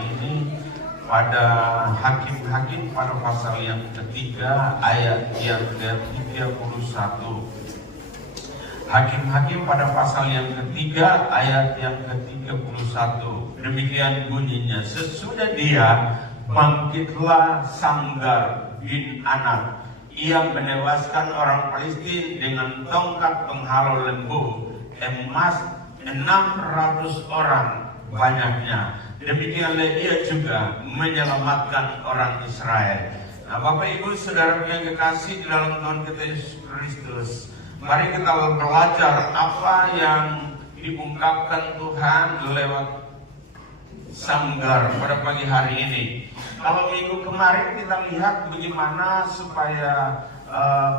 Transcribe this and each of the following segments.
ini pada Hakim-Hakim pada pasal yang ketiga ayat yang ke-31. Hakim-Hakim pada pasal yang ketiga ayat yang ke-31. Demikian bunyinya, sesudah dia bangkitlah Samgar bin Anak. Ia menewaskan orang Palestina dengan tongkat penghalau lembu emas 600 orang banyaknya. Demikianlah ia juga menyelamatkan orang Israel. Nah, Bapak Ibu Saudara yang kekasih di dalam Tuhan kita Yesus Kristus, mari kita belajar apa yang diungkapkan Tuhan lewat Samgar pada pagi hari ini. Kalau minggu kemarin kita lihat bagaimana supaya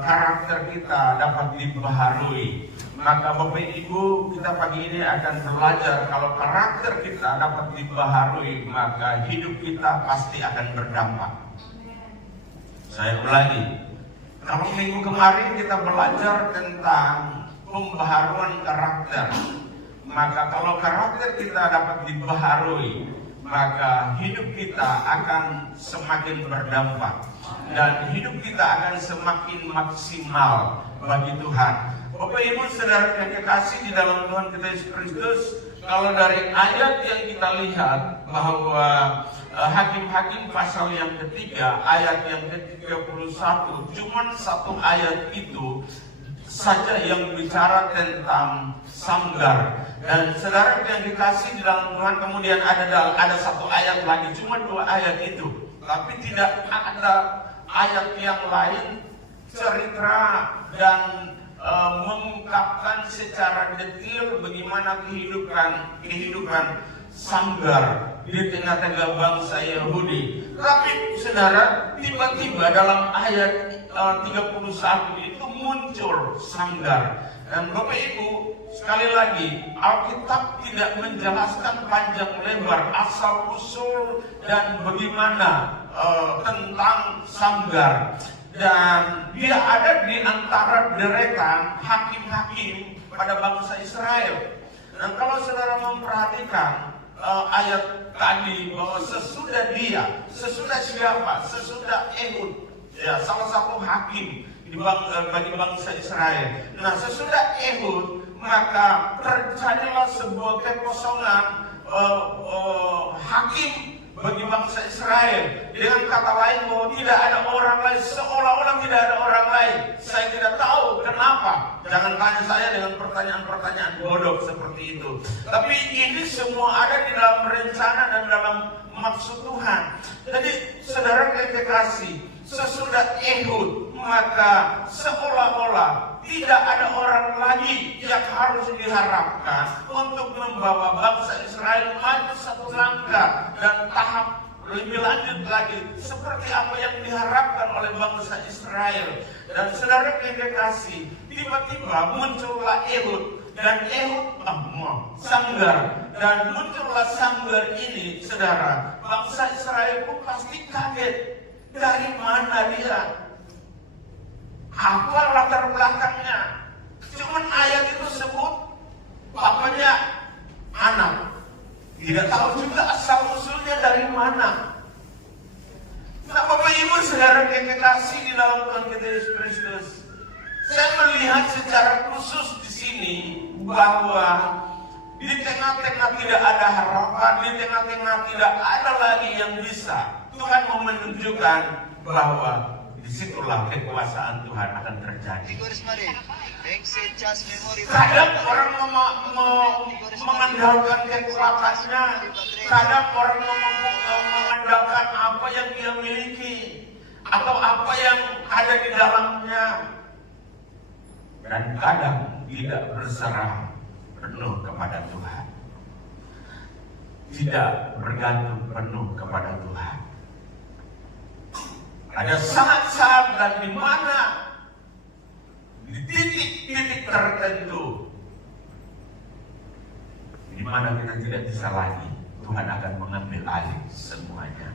karakter kita dapat dibaharui, maka Bapak Ibu kita pagi ini akan belajar kalau karakter kita dapat dibaharui, maka hidup kita pasti akan berdampak. Saya ulangi, kalau minggu kemarin kita belajar tentang pembaharuan karakter, maka kalau karakter kita dapat dibaharui, maka hidup kita akan semakin berdampak dan hidup kita akan semakin maksimal bagi Tuhan. Bapak Ibu Saudara yang kekasih di dalam Tuhan kita Yesus Kristus, kalau dari ayat yang kita lihat bahwa Hakim-Hakim pasal yang ketiga ayat yang ke-31, cuman satu ayat itu saja yang bicara tentang Samgar. Dan saudara yang dikasih di dalam Tuhan, kemudian ada satu ayat lagi, cuma 2 ayat itu, tapi tidak ada ayat yang lain cerita dan mengungkapkan secara detail bagaimana kehidupan Samgar di tengah-tengah bangsa Yahudi. Tapi saudara, tiba-tiba dalam ayat 31 itu muncul Samgar. Dan Bapak Ibu, sekali lagi, Alkitab tidak menjelaskan panjang lebar asal usul dan bagaimana tentang Samgar. Dan dia ada di antara deretan hakim-hakim pada bangsa Israel. Dan kalau saudara memperhatikan ayat tadi bahwa sesudah siapa? Sesudah Ehud, ya, salah satu hakim bagi bangsa Israel. Nah, sesudah Ehud maka terjadilah sebuah kekosongan hakim bagi bangsa Israel. Dengan kata lain bahwa tidak ada orang lain, seolah-olah tidak ada orang lain. Saya tidak tahu kenapa. Jangan tanya saya dengan pertanyaan-pertanyaan bodoh seperti itu. Tapi ini semua ada di dalam rencana dan dalam maksud Tuhan. Jadi saudara yang kekasih, sesudah Ehud maka seolah-olah tidak ada orang lagi yang harus diharapkan untuk membawa bangsa Israel maju satu langkah dan tahap lebih lanjut lagi seperti apa yang diharapkan oleh bangsa Israel. Dan saudara yang kekasih, tiba-tiba muncullah Ehud dan Samgar, dan muncullah Samgar ini, saudara, bangsa Israel pun pasti kaget. Dari mana dia? Apa latar belakangnya? Cuman ayat itu sebut bapaknya Anak. Tidak tahu juga asal usulnya dari mana. Nah, Bapak Ibu Saudara yang kekasih di dalam Tuhan kita Yesus Kristus, saya melihat secara khusus di sini bahwa di tengah-tengah tidak ada harapan, di tengah-tengah tidak ada lagi yang bisa, Tuhan mau menunjukkan bahwa disitulah kekuasaan Tuhan akan terjadi. Kadang orang mengandalkan kekuatannya, kadang orang mengandalkan apa yang dia miliki atau apa yang ada di dalamnya, dan kadang tidak berserah penuh kepada Tuhan, tidak bergantung penuh kepada Tuhan. Ada saat-saat dan di mana di titik-titik tertentu di mana kita tidak bisa lagi, Tuhan akan mengambil alih semuanya.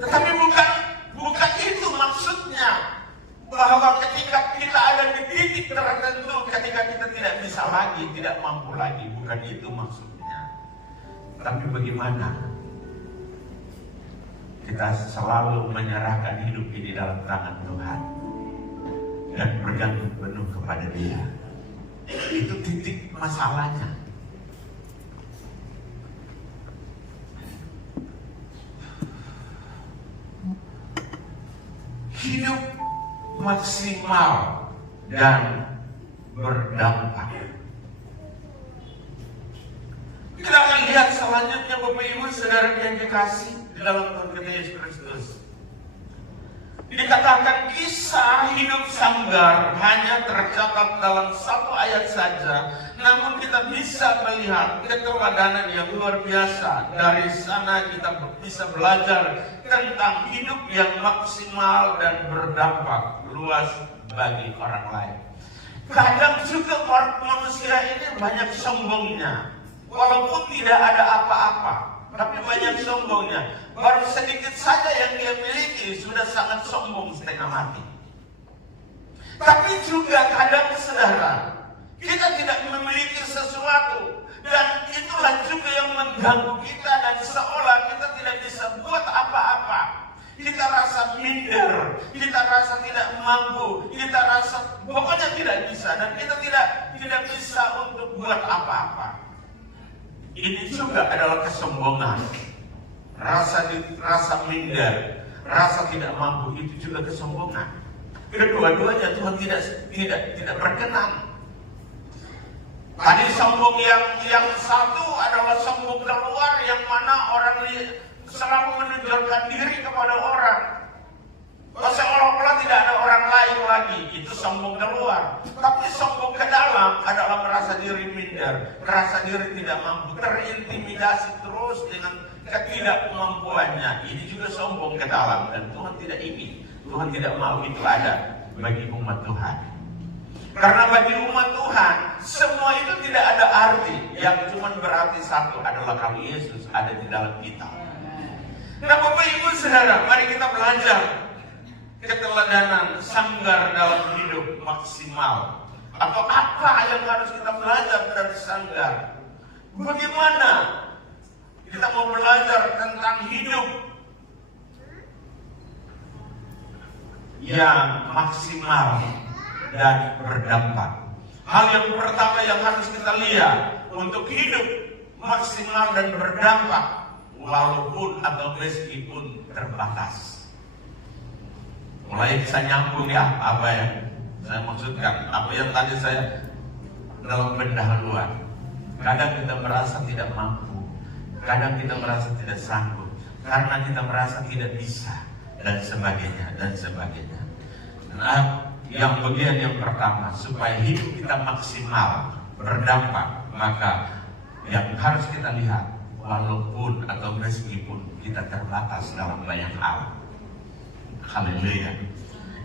Tetapi bukan itu maksudnya, bahwa ketika kita ada di titik tertentu, ketika kita tidak bisa lagi, tidak mampu lagi, bukan itu maksudnya. Tapi bagaimana kita selalu menyerahkan hidup ini dalam tangan Tuhan dan bergantung penuh kepada Dia. Itu titik masalahnya. Hidup maksimal dan berdampak. Kita akan lihat selanjutnya Bapak Ibu Saudara yang dikasih di dalam Tuhan kita Yesus Kristus. Dikatakan kisah hidup Sanggar hanya tercatat dalam satu ayat saja, namun kita bisa melihat keteladanan yang luar biasa. Dari sana kita bisa belajar tentang hidup yang maksimal dan berdampak luas bagi orang lain. Kadang juga orang manusia ini banyak sombongnya, walaupun tidak ada apa-apa, tapi banyak sombongnya. Baru sedikit saja yang dia miliki sudah sangat sombong setengah mati. Tapi juga kadang saudara, kita tidak memiliki sesuatu, dan itulah juga yang mengganggu kita, dan seolah kita tidak bisa buat apa-apa. Kita rasa minder, kita rasa tidak mampu, kita rasa pokoknya tidak bisa, dan kita tidak bisa untuk buat apa-apa. Ini juga adalah kesombongan. Rasa minder, rasa tidak mampu, itu juga kesombongan. Kedua-duanya Tuhan tidak berkenan. Tadi sombong yang satu adalah sombong keluar, yang mana orang selalu menunjukkan diri kepada orang. Seolah-olah tidak ada orang lain lagi, itu sombong keluar. Tapi sombong ke dalam adalah merasa diri minder, merasa diri tidak mampu, terintimidasi terus dengan ketidakmampuannya. Ini juga sombong ke dalam, dan Tuhan tidak ingin, Tuhan tidak mau itu ada bagi umat Tuhan. Karena bagi umat Tuhan, semua itu tidak ada arti. Yang cuma berarti satu adalah kalau Yesus ada di dalam kita. Nah Bapak Ibu Saudara, mari kita belajar keteladanan Sanggar dalam hidup maksimal. Atau apa yang harus kita belajar dari Sanggar? Bagaimana kita mau belajar tentang hidup yang maksimal dan berdampak? Hal yang pertama yang harus kita lihat untuk hidup maksimal dan berdampak, walaupun atau meskipun terbatas. Mulai bisa nyambung ya apa yang saya maksudkan, apa yang tadi saya dalam pendahuluan. Kadang kita merasa tidak mampu, kadang kita merasa tidak sanggup, karena kita merasa tidak bisa, dan sebagainya, dan sebagainya. Nah, yang bagian yang pertama, supaya hidup kita maksimal, berdampak, maka yang harus kita lihat, walaupun atau meskipun kita terbatas dalam banyak hal. Haleluya.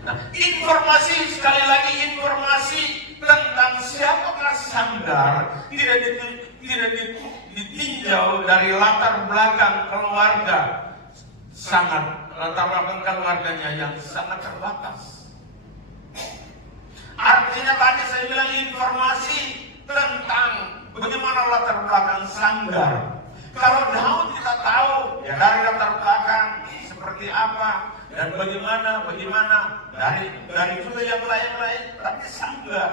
Nah, informasi, sekali lagi informasi tentang siapakah Sanggar tidak ditinjau dari latar belakang keluarga, latar belakang keluarganya yang sangat terbatas. Artinya tadi saya bilang informasi tentang bagaimana latar belakang Sanggar. Kalau Daud kita tahu ya dari latar belakang seperti apa dan bagaimana dari juga yang lain-lain, tapi Sanggar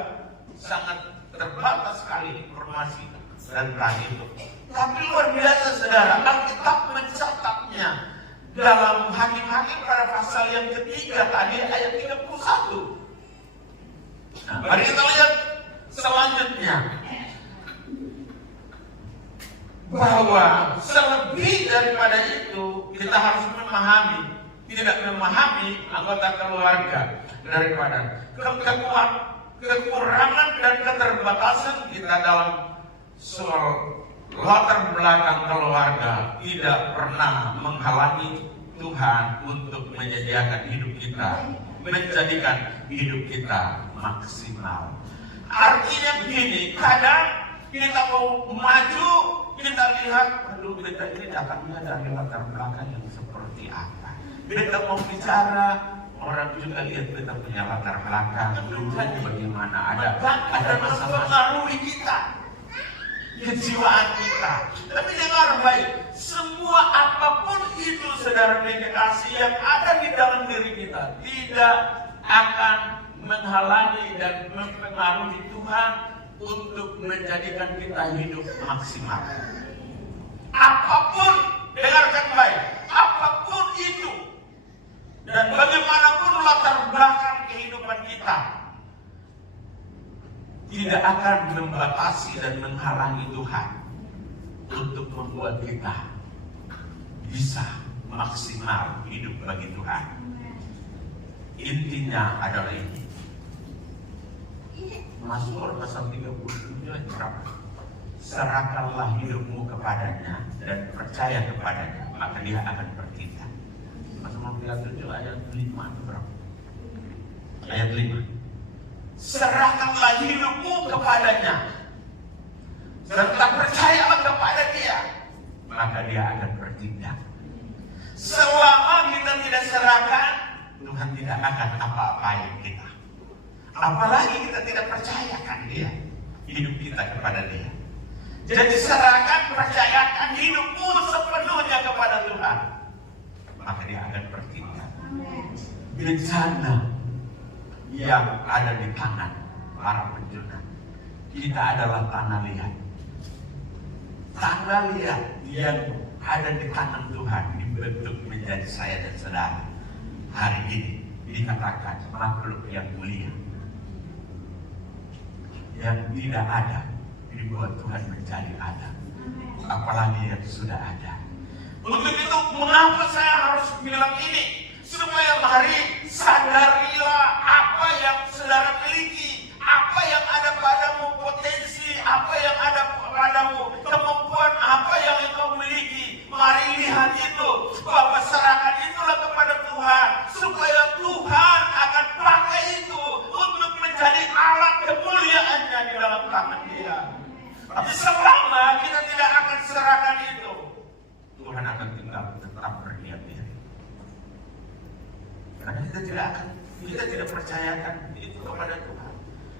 sangat terbatas sekali informasi tentang itu. Tapi luar biasa saudara, Alkitab mencatatnya dalam Hakim-Hakim pada pasal yang ketiga tadi ayat 31. Nah, mari kita lihat selanjutnya, bahwa selebih daripada itu kita harus tidak memahami anggota keluarga daripada kekurangan dan keterbatasan kita dalam soal latar belakang keluarga tidak pernah menghalangi Tuhan untuk menyediakan hidup kita, menjadikan hidup kita maksimal. Artinya begini, kadang kita mau maju, kita lihat, aduh kita ini datangnya dari latar belakang yang seperti apa. Kita mau bicara, orang juga lihat kita punya latar belakang, dulunya bagaimana, ada masalah. Mempengaruhi kita. kejiwaan kita. Tapi dengar baik, semua apapun itu saudara yang kekasih yang ada di dalam diri kita tidak akan menghalangi dan mempengaruhi Tuhan untuk menjadikan kita hidup maksimal. Apapun, dengarkan baik, apapun itu dan bagaimanapun latar belakang kehidupan kita tidak akan membatasi dan menghalangi Tuhan untuk membuat kita bisa maksimal hidup bagi Tuhan. Intinya adalah ini. Mazmur pasal 37 ayat berapa? Serahkanlah hidupmu kepadanya dan percaya kepadanya, maka dia akan bertindak. Mazmur 37 ayat 5 berapa? Ayat 5. Serahkanlah hidupmu kepadanya serta percayalah kepada dia, maka dia akan bertindak. Selama kita tidak serahkan, Tuhan tidak akan apa-apain kita. Apalagi kita tidak percayakan dia, hidup kita kepada dia. Jadi serahkan, percayakan hidupmu sepenuhnya kepada Tuhan, maka dia akan bertindak. Bencana yang ada di tangan para penjuna, kita adalah tanah liat. Tanah liat yang ada di tangan Tuhan dibentuk menjadi saya dan saudara. Hari ini dikatakan makhluk yang mulia, yang tidak ada dibuat Tuhan menjadi ada, apalagi yang sudah ada. Untuk itu mengapa saya harus bilang ini? Supaya mari sadarilah apa yang saudara miliki, apa yang ada padamu, potensi apa yang ada padamu, kemampuan apa yang engkau miliki. Mari lihat itu, bahwa serahkan itulah kepada Tuhan, supaya Tuhan akan pakai itu untuk menjadi alat kemuliaannya di dalam tangan dia. Tapi selama kita tidak akan serahkan itu, Tuhan akan tinggal tetap berdiam diri. Karena kita tidak percayakan itu kepada Tuhan.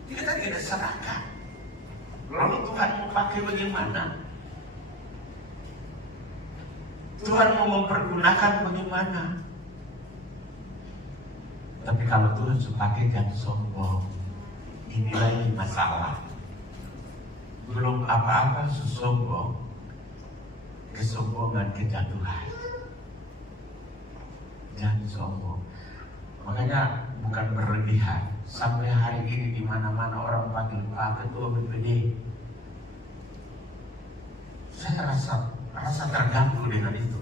Kita tidak serahkan. Lalu Tuhan mau pakai bagaimana? Tuhan mau mempergunakan bagaimana? Tapi kalau Tuhan pakai jangan sombong. Inilah yang masalah. Belum apa-apa sombong, kesombongan kejatuhan. Jangan sombong. Makanya bukan berlebihan. Sampai hari ini di mana-mana orang panggil Pak Ketua BPD. Saya rasa terganggu dengan itu.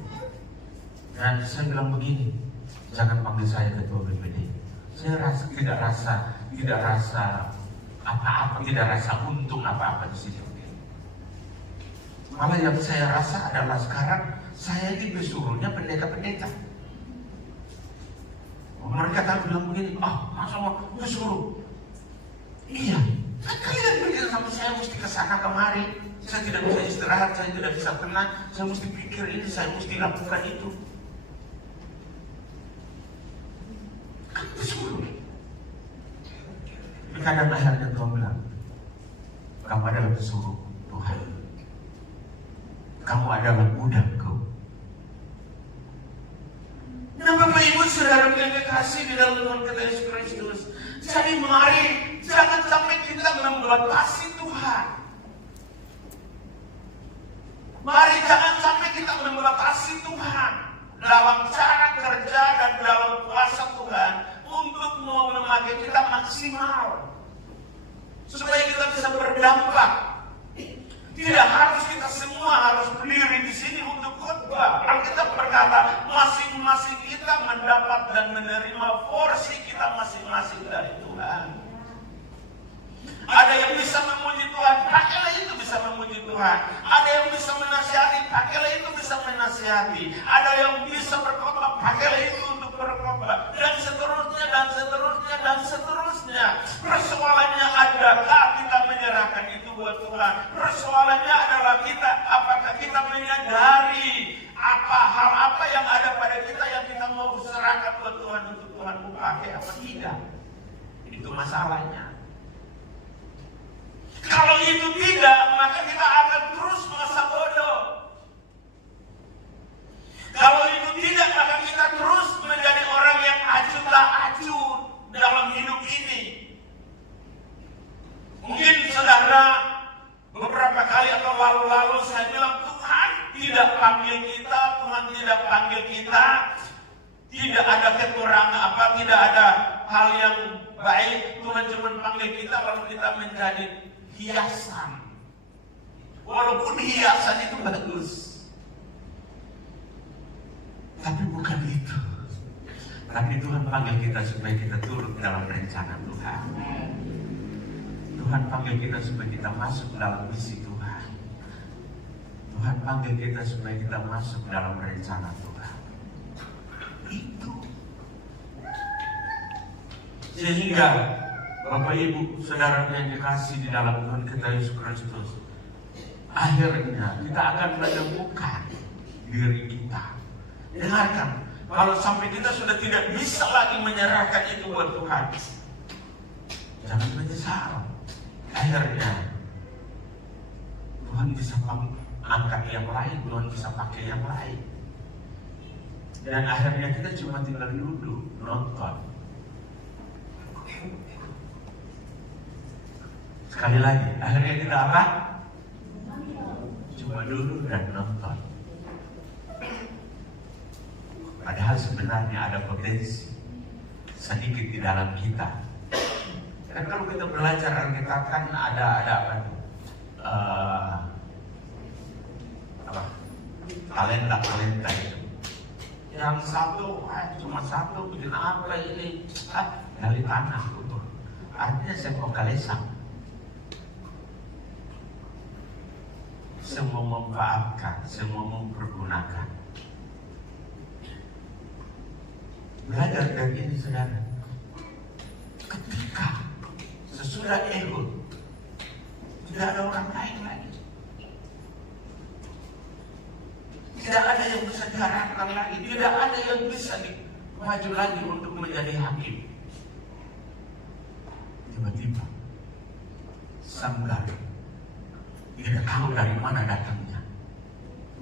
Dan saya bilang begini, jangan panggil saya Ketua BPD. Saya tidak rasa apa-apa, tidak rasa untung apa-apa di sini. Malah yang saya rasa adalah sekarang saya ini disuruhnya pendeta-pendeta. Mereka tak bilang begini, masa mau disuruh? Iya, kan kalian pikir sama saya mesti kesana kemari. Saya tidak bisa istirahat, saya tidak bisa tenang. Saya mesti pikir ini, saya mesti lakukan itu. Kan disuruh. Tapi kadang akhirnya Tuhan bilang, kamu adalah pesuruh Tuhan. Kamu adalah budakku. Nah Bapak Ibu Saudara yang kekasih di dalam Tuhan kita Yesus Kristus. Jadi mari jangan sampai kita membatasi Tuhan. Mari jangan sampai kita membatasi Tuhan dalam cara kerja dan dalam kuasa Tuhan untuk mau memakai kita maksimal, supaya kita bisa berdampak. Tidak harus kita semua harus berdiri di sini untuk khotbah. Alkitab berkata, masing-masing kita mendapat dan menerima porsi kita masing-masing dari Tuhan. Ada yang bisa memuji Tuhan, pakailah itu bisa memuji Tuhan. Ada yang bisa menasihati, pakailah itu bisa menasihati. Ada yang bisa berkhotbah, pakailah itu untuk berkhotbah. Dan seterusnya, dan seterusnya, dan seterusnya. Persoalannya adakah kita menyerahkan itu buat Tuhan? Persoalannya adalah kita, apakah kita menyadari hal apa yang ada pada kita yang kita mau serahkan buat Tuhan untuk Tuhan mau pakai apa tidak? Itu masalahnya. Kalau itu tidak, maka kita akan panggil kita, Tuhan tidak panggil kita, tidak ada kekurangan tidak ada hal yang baik, Tuhan cuma panggil kita lalu kita menjadi hiasan. Walaupun hiasan itu bagus, tapi bukan itu. Tapi Tuhan panggil kita supaya kita turut dalam rencana Tuhan. Tuhan panggil kita supaya kita masuk dalam misi Tuhan. Tuhan panggil kita supaya kita masuk dalam rencana Tuhan. Itu. Sehingga Bapak Ibu Saudara yang dikasih di dalam Tuhan kita Yesus Kristus, akhirnya kita akan menemukan diri kita. Dengarkan, kalau sampai kita sudah tidak bisa lagi menyerahkan itu buat Tuhan, jangan menyesal. Akhirnya Tuhan bisa angkat yang lain, Tuhan bisa pakai yang lain. Dan akhirnya kita cuma tinggal duduk, nonton. Sekali lagi, akhirnya kita apa? Cuma duduk dan nonton. Padahal sebenarnya ada potensi sedikit di dalam kita. Kan kalau kita belajar Alkitab kan ada talenta itu. Yang satu, cuma satu, bikin apa ini? Dari tanah itu. Artinya saya mau kalesang. Semua memanfaatkan, semua mempergunakan. Belajar dari ini saudara. Ketika sesudah Ehud, tidak ada orang lain lagi. Tidak ada yang bisa diharapkan lagi. Tidak ada yang bisa maju lagi untuk menjadi hakim. Tiba-tiba Sanggar tidak tahu dari mana datangnya.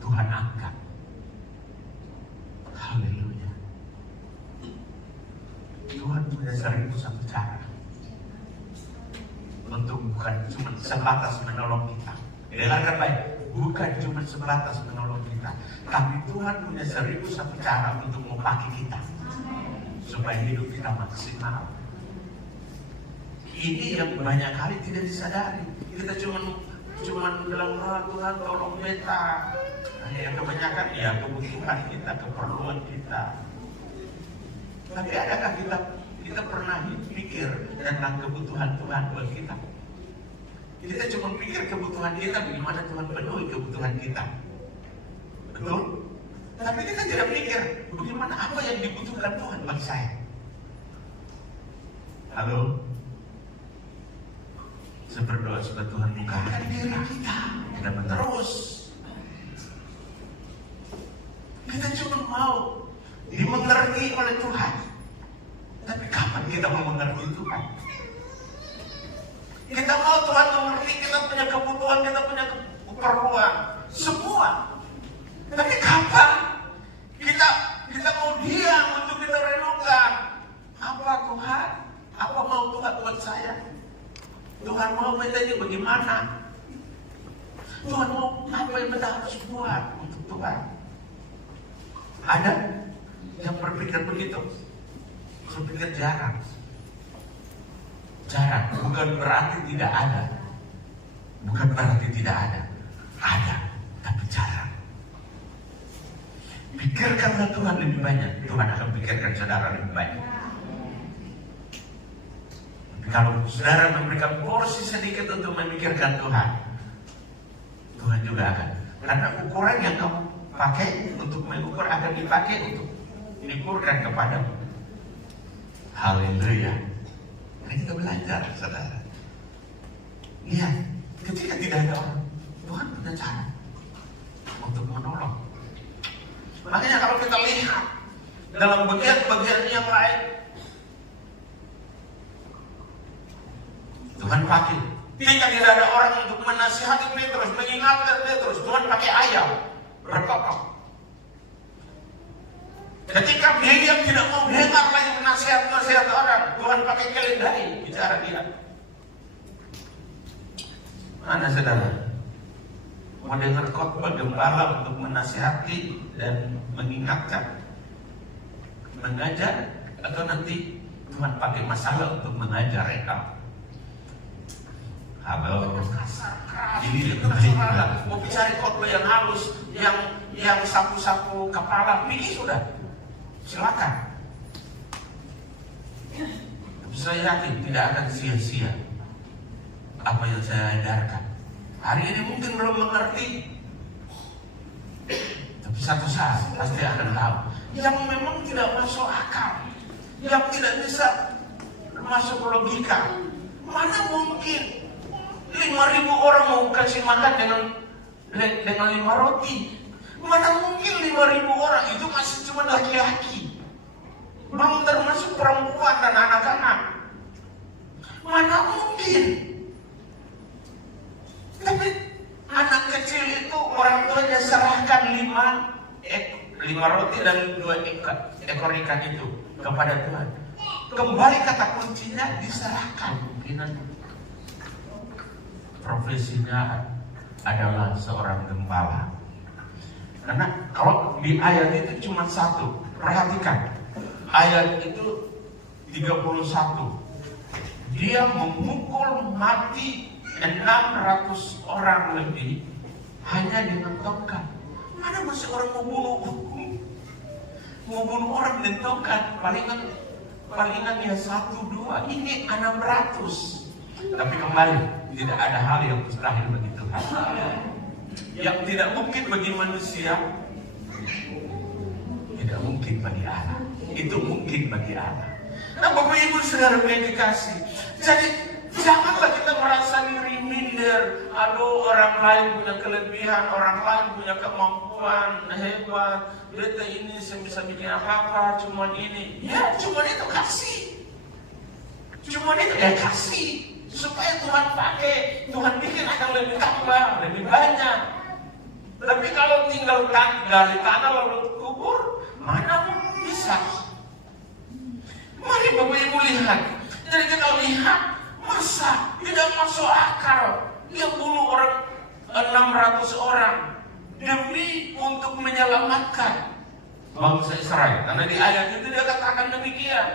Tuhan angkat. Haleluya. Tuhan punya 1001 cara untuk bukan cuma sebatas menolong kita. Dengarkan baik, bukan cuma sebatas menolong kita, tapi Tuhan punya 1001 cara untuk memakai kita supaya hidup kita maksimal. Ini yang banyak kali tidak disadari. Kita cuma bilang, Tuhan tolong beta. Yang kebanyakan ya kebutuhan kita, keperluan kita. Tapi adakah kita pernah pikir tentang kebutuhan Tuhan buat kita? Kita cuma pikir kebutuhan kita, bagaimana Tuhan penuhi kebutuhan kita. Betul? Tapi kita tidak pikir bagaimana apa yang dibutuhkan Tuhan bagi saya. Halo? Saya berdoa supaya Tuhan bukakan diri kita dan terus. Kita cuma mau dimengerti oleh Tuhan. Tapi kapan kita mau mengerti Tuhan? Kita mau Tuhan mengerti kita punya kebutuhan, kita punya keperluan, semua. Tapi kapan kita mau diam untuk kita renungkan apa Tuhan? Apa mau Tuhan buat saya? Tuhan mau menjadi bagaimana? Tuhan mau apa yang kita harus buat untuk Tuhan? Ada yang berpikir begitu? Saya pikir jarang. Bukan berarti tidak ada. Bukan berarti tidak ada. Ada, tapi jarang. Pikirkanlah Tuhan lebih banyak. Tuhan akan pikirkan saudara lebih banyak. Tapi kalau saudara memberikan porsi sedikit untuk memikirkan Tuhan, Tuhan juga akan. Karena ukuran yang kamu pakai untuk mengukur akan dipakai untuk diukurkan kepadamu. Haleluya. Nah, kita belajar, saudara. Lihat, ketika tidak ada orang, Tuhan punya cara untuk menolong. Makanya kalau kita lihat dalam bagian-bagian yang lain, Tuhan pakai. Ketika tidak ada orang untuk menasihati Petrus, mengingatkan Petrus, Tuhan pakai ayam berkokok. Ketika Miriam tidak mau dengar lagi nasihat-nasihat orang, Tuhan pakai keledai bicara dia. Mana saudara? mendengar khotbah gembala untuk menasihati dan mengingatkan, mengajar, atau nanti Tuhan pakai masalah untuk mengajar mereka? Halo, jadi terserah mau bicara khotbah yang halus, yang sapu-sapu kepala, pilih sudah, silakan. Tapi saya yakin tidak akan sia-sia apa yang saya ajarkan. Hari ini mungkin belum mengerti, tapi satu saat pasti akan tahu. Yang memang tidak masuk akal, yang tidak bisa masuk logika. Mana mungkin 5.000 orang mau kasih makan dengan 5 roti? Mana mungkin 5.000 orang itu masih cuma laki-laki, belum termasuk perempuan dan anak-anak. Mana mungkin? Tapi anak kecil itu orang tuanya serahkan 5 roti dan 2 ekor ikan itu kepada Tuhan. Kembali kata kuncinya diserahkan. Mungkinan profesinya adalah seorang gembala. Karena kalau di ayat itu cuma satu, perhatikan ayat itu 31. Dia memukul mati 600 orang lebih hanya dengan tongkat. Mana masih orang mau bunuh orang dengan tongkat? Palingan ya 1-2, ini 600. Tapi kembali, tidak ada hal yang mustahil bagi Tuhan. Yang tidak mungkin bagi manusia, tidak mungkin bagi Allah. Itu mungkin bagi Allah. Nah, Bapak Ibu Saudara yang dikasih, jadi janganlah kita merasa diri minder. Aduh, orang lain punya kelebihan, orang lain punya kemampuan hebat. Beta ini saya bisa bikin apa-apa, cuman ini. Ya, cuman itu kasih. Cuman itu kasih. Supaya Tuhan pakai, Tuhan bikin akan lebih tambah, lebih banyak. Tapi kalau tinggal gali tanah lalu kubur, mana bisa? Mari Bapak Ibu lihat. Jadi kita lihat, masa tidak masuk akal dia bunuh orang 600 orang demi untuk menyelamatkan bangsa Israel. Karena di ayat itu dia katakan demikian,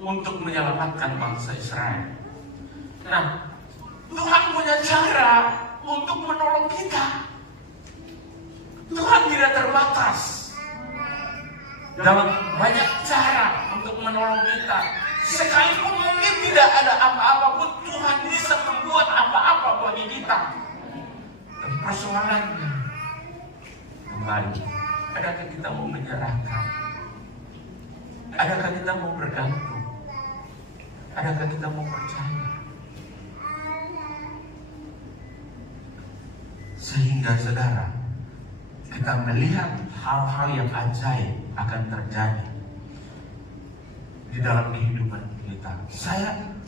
untuk menyelamatkan bangsa Israel. Nah, Tuhan punya cara untuk menolong kita. Tuhan tidak terbatas dalam banyak cara untuk menolong kita. Sekalipun mungkin tidak ada apa-apa pun, Tuhan bisa membuat apa-apa bagi kita. Dan persoalannya kembali, adakah kita mau menyerahkan? Adakah kita mau bergantung? Adakah kita mau percaya? Sehingga saudara, kita melihat hal-hal yang ajaib akan terjadi di dalam kehidupan kita.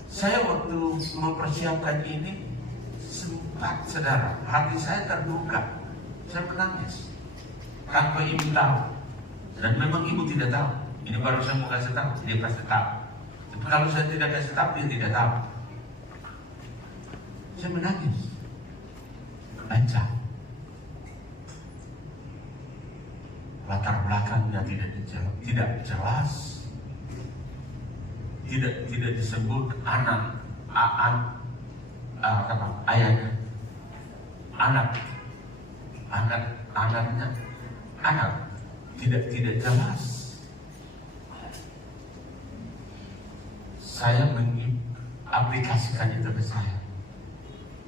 Saya waktu mempersiapkan ini sempat, saudara, hati saya terduga. Saya menangis tanpa ibu tahu, dan memang ibu tidak tahu. Ini baru saya mau kasih tahu, dia pasti tahu. Tapi kalau saya tidak kasih tahu, dia tidak tahu. Saya menangis, baca latar belakangnya tidak jelas, tidak disebut ayahnya, anaknya tidak jelas. Saya mengaplikasikan itu ke saya.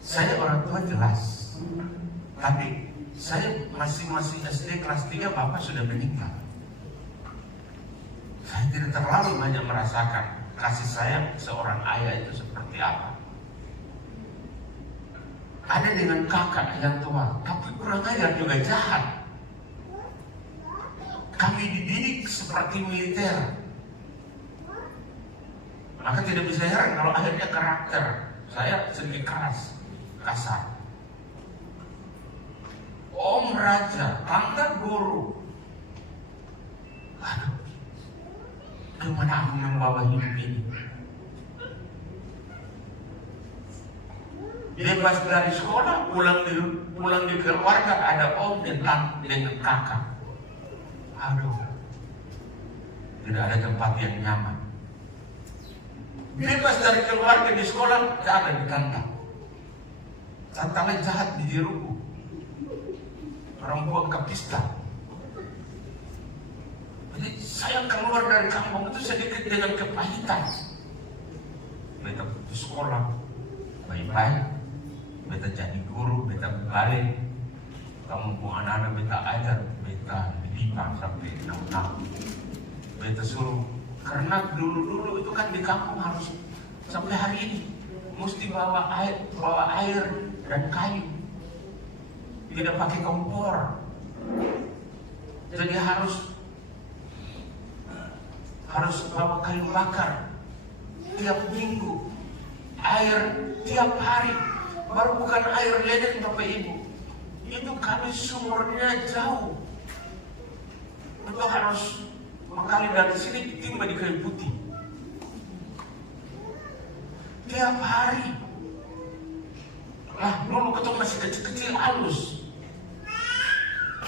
Saya orang tua jelas, tapi saya masih SD kelas 3, bapak sudah meninggal. Saya tidak terlalu banyak merasakan kasih sayang seorang ayah itu seperti apa. Ada dengan kakak yang tua, tapi kurang ajar juga jahat. Kami dididik seperti militer, maka tidak bisa heran kalau akhirnya karakter saya sedikit keras, kasar. Om raja, tante guru. Aduh, gimana aku membawa hidup ini? bebas dari sekolah, pulang di keluarga ada om dan tante dengan kakak. Aduh, tidak ada tempat yang nyaman. Bebas dari keluarga di sekolah, tidak ada ditantang. Tantangan jahat di jeruku. Orang buang kapista. Jadi saya keluar dari kampung itu sedikit dengan kepahitan. Beta putus sekolah, baik-baik. Beta jadi guru, beta balik. Kamu pun anak-anak beta ajar, beta didipak sampai 6 tahun. Beta suruh, karena dulu itu kan di kampung harus sampai hari ini mesti bawa air dan kayu, tidak pakai kompor. Jadi harus bawa kayu bakar tiap minggu, air tiap hari. Baru bukan air ledeng Bapak Ibu, itu kami sumurnya jauh. Itu harus menggali dari sini timba di kayu putih tiap hari. Lah dulu ketemu masih kecil-kecil halus,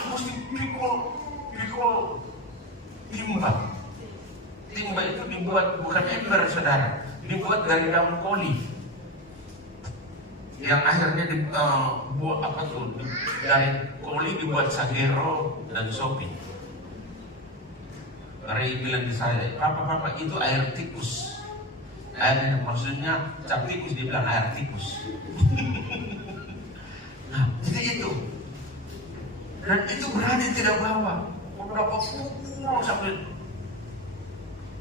mesti pikul timba. Timba itu dibuat bukan ember saudara, dibuat dari daun koli yang akhirnya dibuat dari koli dibuat sagero dan sopi. Ray bilang di saya, papa itu air tikus. Air maksudnya cap tikus, dia bilang air tikus. Nah, jadi itu. Dan itu berani tidak bawa. Beberapa pukul sampai.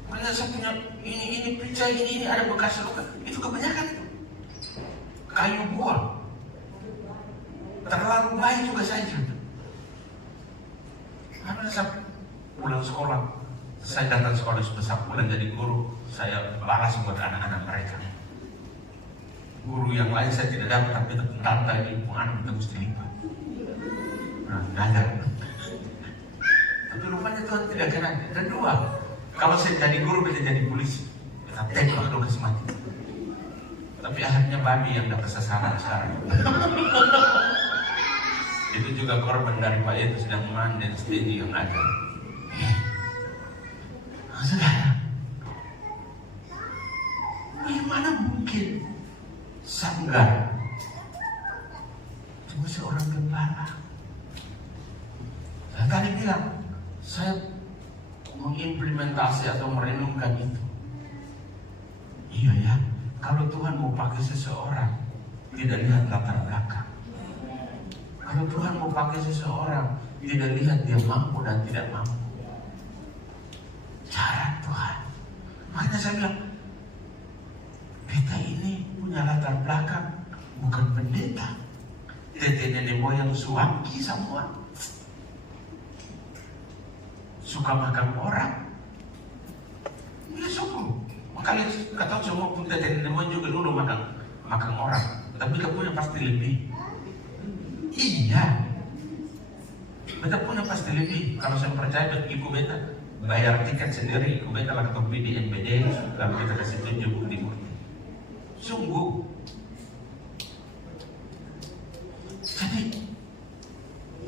Makanya saya punya ini picai ini ada bekas luka. Itu kebanyakan itu. Kayu buah. Terlalu baik juga saja. Karena saya pulang sekolah. Saya datang sekolah sudah 1 bulan jadi guru, saya balas buat anak-anak mereka. Guru yang lain saya tidak dapat, tapi tante ini pun anak kita mesti lipat. Nah, ngajar. Tapi rupanya Tuhan tidak kena. Dan 2, kalau saya jadi guru, bisa jadi polisi. Kita tembak atau kasih mati. Tapi akhirnya babi yang dapat sasaran sekarang. Itu juga korban dari Pak itu sedang mandi sendiri yang ada. Saudara, bagaimana mungkin Sanggar cuma seorang gembala? Saya tadi bilang, saya mengimplementasi atau merenungkan itu. Iya ya, kalau Tuhan mau pakai seseorang, tidak lihat latar belakang. Kalau Tuhan mau pakai seseorang, tidak lihat dia mampu dan tidak mampu. Cara Tuhan. Makanya saya bilang, beta ini punya latar belakang bukan pendeta. Tete nenek moyang suami semua. Suka makan orang. Ini suku. Makanya kata semua pun tete nenek moyang juga dulu makan orang. Tapi kamu punya pasti lebih. Iya. Beta punya pasti lebih. Kalau saya percaya ibu beta bayar tiket sendiri, kita lah ketemu di NPD, lalu kita kasih tunjuk bukti-bukti. Sungguh. Jadi,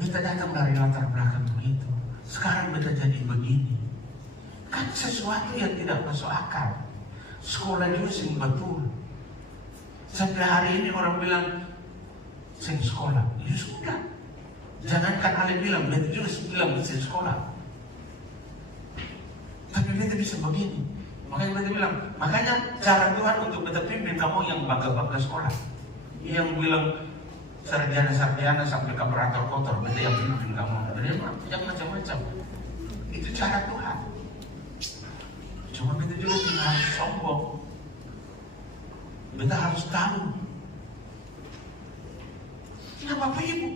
kita datang dari latar belakang begitu. Sekarang kita jadi begini. Kan sesuatu yang tidak masuk akal. Sekolah juga sing betul. Sampai hari ini orang bilang, sing sekolah. Ya sudah. Jangankan Ale bilang, beta juga bilang sing sekolah. Tapi beta bisa begini. Makanya beta bilang, makanya cara Tuhan untuk beta pimpin kamu yang bangga-bangga sekolah, yang bilang sarjana sampai kaparator kotor, beta yang pimpin kamu. Yang macam-macam. Itu cara Tuhan. Cuma beta juga tidak harus sombong. Beta harus tahu. Nah Bapak Ibu,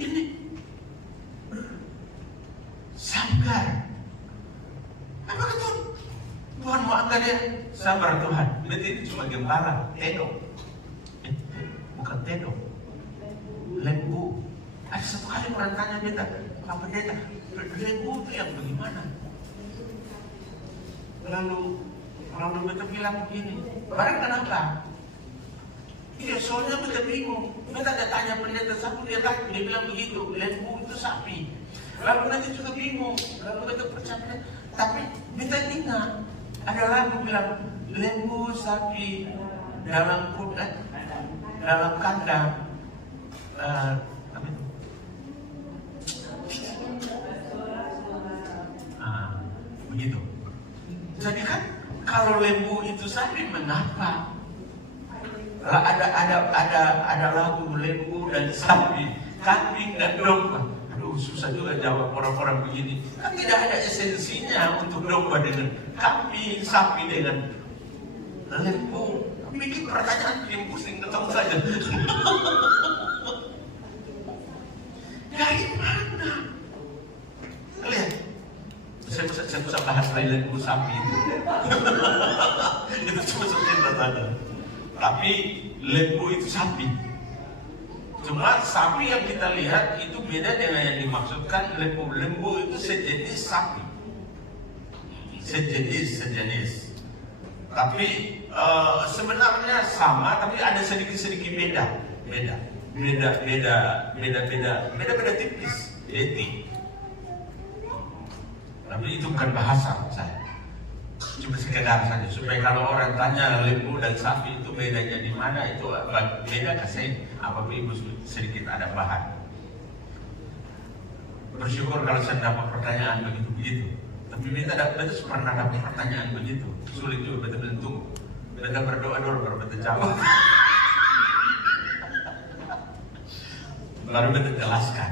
ini Sanggar. Apa betul? Tuhan mau angkat dia? Sabar Tuhan. Berarti ini cuma gembala, tedo. Bukan tedo. Lembu. Ada satu kali orang tanya beta, Pak Pendeta, lembu itu yang bagaimana? Lalu beta bilang begini, barang kenapa? Iya, soalnya beta bingung. Beta ada tanya pendeta satu, dia bilang begitu, lembu itu sapi. Lalu nanti juga bingung, lalu beta percaya. Tapi beta ingat, ada lagu bilang, lembu sapi dalam kandang. Apa itu? Begitu. Jadi kan kalau lembu itu sapi, mengapa? Ada lagu lembu dan sapi, kambing dan domba. Aduh, susah juga jawab orang-orang begini. Kan tidak ada esensinya untuk domba dengan kambing, sapi dengan lembu. Bikin pertanyaan yang pusing, ketemu saja. Dari mana? Lihat, saya bisa bahas lembu sapi. Itu cuma sebentar saja. Tapi lembu itu sapi. Cuma sapi yang kita lihat itu beda dengan yang dimaksudkan lembu. Lembu itu sejenis sapi. Sejenis. Tapi sebenarnya sama, tapi ada sedikit beda tipis, detik. Tapi itu bukan bahasa saya. Cuma sekedar saja supaya kalau orang tanya lembu dan sapi itu bedanya di mana, itu beda kasih apa ibu sedikit ada bahan. Bersyukur kalau saya dapat pertanyaan begitu. Tapi beta pernah dapat pertanyaan begitu. Sulit juga beta tunggu. Beta berdoa dulu baru beta jawab. Baru beta jelaskan.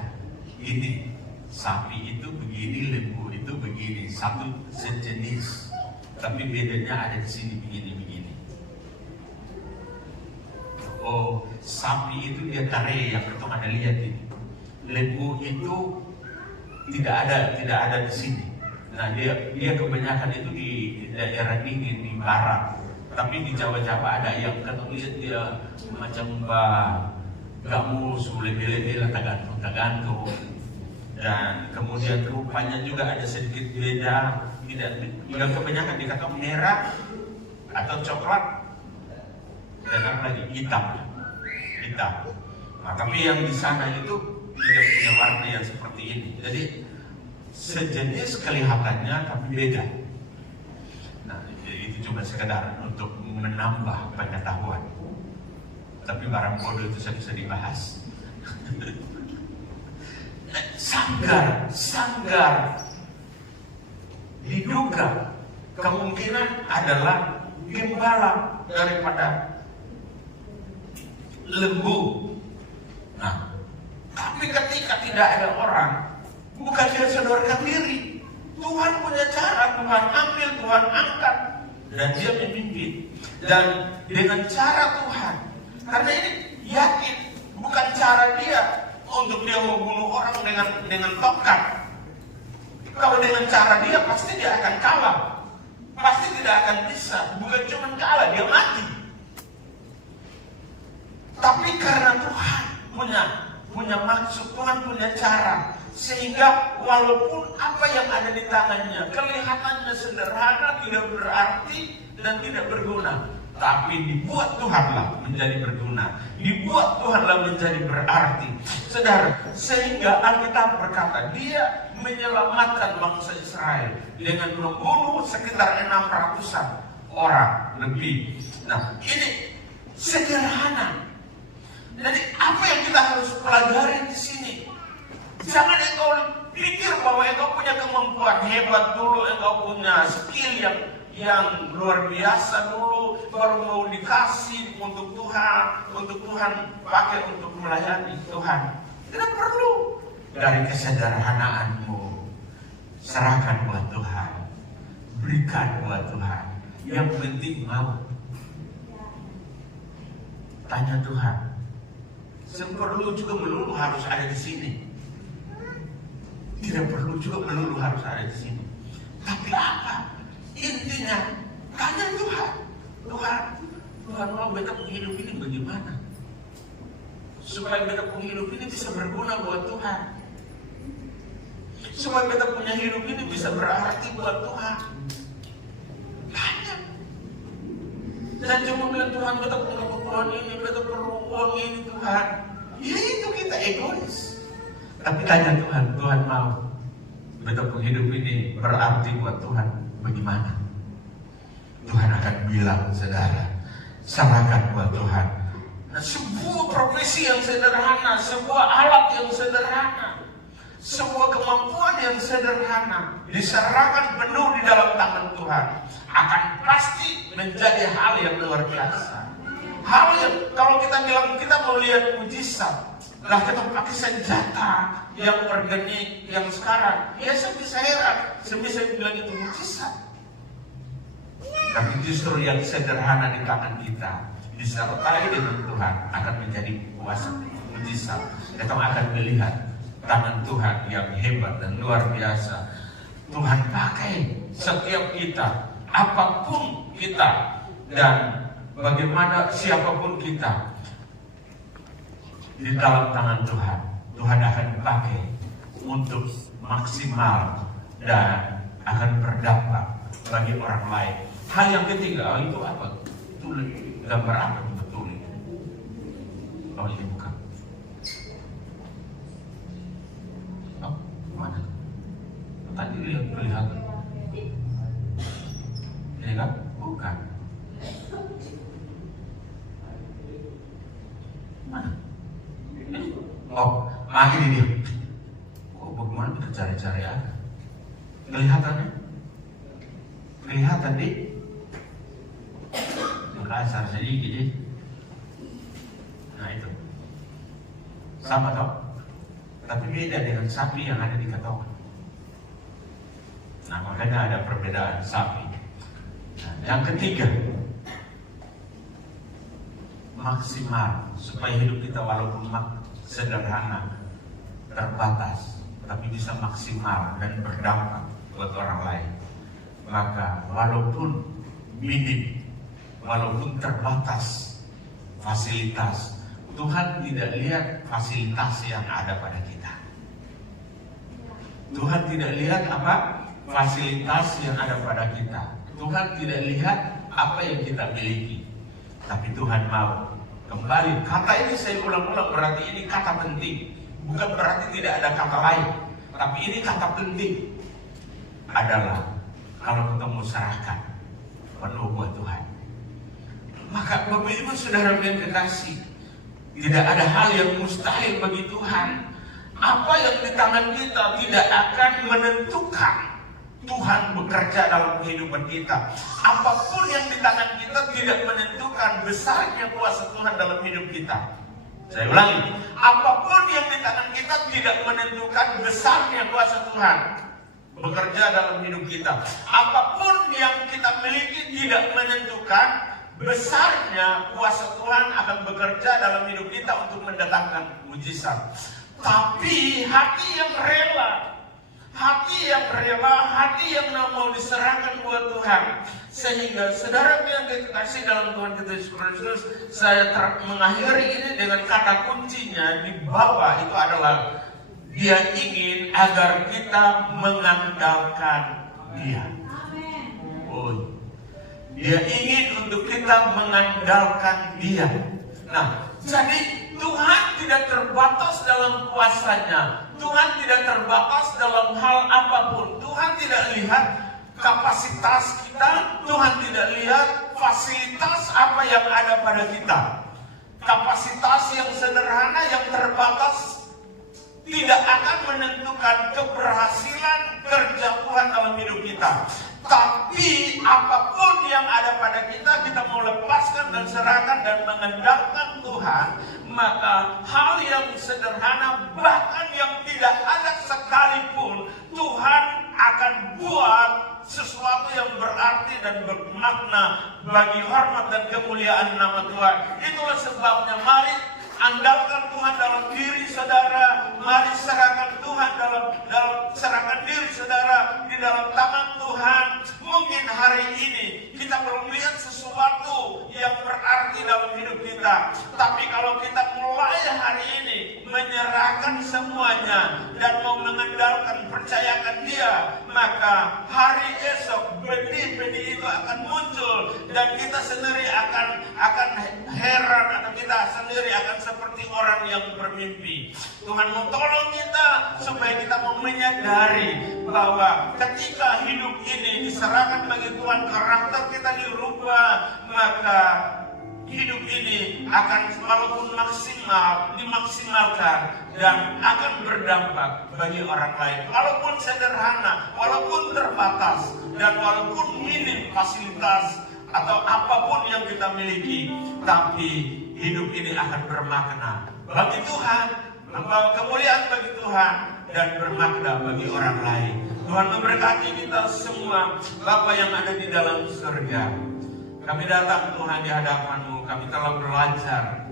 Ini sapi itu begini, lembu itu begini, satu sejenis. Tapi bedanya ada di sini begini. Oh, sapi itu dia kare yang kita ada lihat ini. Lembu itu tidak ada di sini. Nah, dia kebanyakan itu di daerah dingin di barat. Tapi di Jawa ada yang kita lihat dia macam gamus, lebih-lebih tergantung. Dan kemudian rupanya juga ada sedikit beda. Yang kebanyakan dikatakan merah atau coklat dan apa lagi hitam. Nah, tapi yang di sana itu tidak punya warna yang seperti ini. Jadi sejenis kelihatannya tapi beda. Nah, itu cuma sekedar untuk menambah pengetahuan. Tapi barang bodoh itu bisa dibahas. Sanggar diduga kemungkinan adalah gembala daripada lembu. Nah, tapi ketika tidak ada orang, bukan dia sodorkan diri. Tuhan punya cara, Tuhan ambil, Tuhan angkat, dan dia memimpin. Dan dengan cara Tuhan, karena ini yakin bukan cara dia untuk dia membunuh orang dengan tongkat. Kalau dengan cara dia pasti dia akan kalah, pasti tidak akan bisa. Bukan cuma kalah, dia mati. Tapi karena Tuhan punya maksud, Tuhan punya cara, sehingga walaupun apa yang ada di tangannya kelihatannya sederhana, tidak berarti dan tidak berguna, tapi dibuat Tuhanlah menjadi berguna, dibuat Tuhanlah menjadi berarti. Saudara, sehingga Alkitab berkata dia menyelamatkan bangsa Israel dengan membunuh sekitar 600-an orang lebih. Nah, ini sederhana. Jadi apa yang kita harus pelajari di sini? Jangan engkau pikir bahwa engkau punya kemampuan hebat dulu, engkau punya skill yang luar biasa dulu, baru mau dikasih untuk Tuhan pakai untuk melayani Tuhan. Tidak perlu. Dari kesederhanaanmu, serahkan buat Tuhan, berikan buat Tuhan. Yang penting mau. Tanya Tuhan. Perlu juga melulu harus ada di sini. Tidak perlu juga melulu harus ada di sini. Tapi apa? Intinya tanya Tuhan. Tuhan mau beta hidup ini bagaimana? Supaya beta punya hidup ini bisa berguna buat Tuhan. Supaya beta punya hidup ini bisa berarti buat Tuhan. Tanya. Dan cuma bilang Tuhan beta punya uang ini, beta perlu uang ini Tuhan. Ya itu kita egois. Tapi tanya Tuhan, Tuhan mau beta hidup ini berarti buat Tuhan bagaimana? Tuhan akan bilang, saudara, serahkan buat Tuhan. Nah, sebuah profesi yang sederhana, sebuah alat yang sederhana, sebuah kemampuan yang sederhana diserahkan penuh di dalam tangan Tuhan akan pasti menjadi hal yang luar biasa. Hal yang kalau kita bilang kita mau lihat mujizat, lah kita pakai senjata yang organik yang sekarang, ya saya bisa heran, saya bisa bilang itu mujizat. Tapi justru yang sederhana di tangan kita disertai dengan Tuhan akan menjadi kuasa mujizat. Kita akan melihat tangan Tuhan yang hebat dan luar biasa. Tuhan pakai setiap kita, apapun kita dan bagaimana siapapun kita di dalam tangan Tuhan. Tuhan akan pakai untuk maksimal dan akan berdampak bagi orang lain. Hal yang ketiga itu apa? Tulis gambar apa betul ini? Oh ini bukan. Oh mana? Tadi lihat kelihatan. Ini kan? Bukan. Mana? Oh, ini dia. Kok bagaimana kita cari-cari ada? Kelihatannya? Kelihatan di? Kasar sedikit ya. Nah itu sama toh, tapi beda dengan sapi yang ada di Katongan. Nah makanya ada perbedaan sapi. Nah, yang ketiga, maksimal supaya hidup kita walaupun sederhana, terbatas, tapi bisa maksimal dan berdampak buat orang lain. Maka walaupun minim, walaupun terbatas fasilitas, Tuhan tidak lihat fasilitas yang ada pada kita. Tuhan tidak lihat apa fasilitas yang ada pada kita. Tuhan tidak lihat apa yang kita miliki. Tapi Tuhan mau kembali. Kata ini saya ulang-ulang, berarti ini kata penting. Bukan berarti tidak ada kata lain, tapi ini kata penting adalah kalau kita mau serahkan penuh buat Tuhan. Maka Bapak Ibu Saudara yang kekasih, tidak ada hal yang mustahil bagi Tuhan. Apa yang di tangan kita tidak akan menentukan Tuhan bekerja dalam kehidupan kita. Apapun yang di tangan kita tidak menentukan besarnya kuasa Tuhan dalam hidup kita. Saya ulangi, apapun yang di tangan kita tidak menentukan besarnya kuasa Tuhan bekerja dalam hidup kita. Apapun yang kita miliki tidak menentukan besarnya kuasa Tuhan akan bekerja dalam hidup kita untuk mendatangkan mujizat. Tapi hati yang rela, hati yang mau diserahkan buat Tuhan, sehingga saudara yang dikasih dalam Tuhan kita Yesus Kristus, saya mengakhiri ini dengan kata kuncinya di bawah itu adalah Dia ingin agar kita mengandalkan Dia. Oh, Dia ingin untuk kita mengandalkan Dia. Nah, jadi Tuhan tidak terbatas dalam kuasanya. Tuhan tidak terbatas dalam hal apapun. Tuhan tidak lihat kapasitas kita. Tuhan tidak lihat fasilitas apa yang ada pada kita. Kapasitas yang sederhana, yang terbatas tidak akan menentukan keberhasilan kerja Tuhan dalam hidup kita. Tapi apapun yang ada pada kita, kita mau lepaskan dan serahkan dan mengandalkan Tuhan, maka hal yang sederhana, bahkan yang tidak ada sekalipun, Tuhan akan buat sesuatu yang berarti dan bermakna bagi hormat dan kemuliaan nama Tuhan. Itulah sebabnya mari andalkan Tuhan dalam diri saudara. Mari serahkan Tuhan dalam serahkan diri saudara di dalam tangan Tuhan. Mungkin hari ini kita belum lihat sesuatu yang berarti dalam hidup kita, tapi kalau kita mulai hari ini menyerahkan semuanya dan mau mengandalkan, percayakan Dia, maka hari esok benih-benih itu akan muncul dan kita sendiri akan heran, atau kita sendiri akan seperti orang yang bermimpi. Tuhan mau tolong kita supaya kita mau menyadari bahwa ketika hidup ini diserahkan bagi Tuhan, karakter kita dirubah, maka hidup ini akan walaupun dimaksimalkan dan akan berdampak bagi orang lain. Walaupun sederhana, walaupun terbatas, dan walaupun minim fasilitas atau apapun yang kita miliki, tapi hidup ini akan bermakna bagi Tuhan, membawa kemuliaan bagi Tuhan, dan bermakna bagi orang lain. Tuhan memberkati kita semua, Bapa yang ada di dalam surga. Kami datang Tuhan di hadapan-Mu, kami telah belajar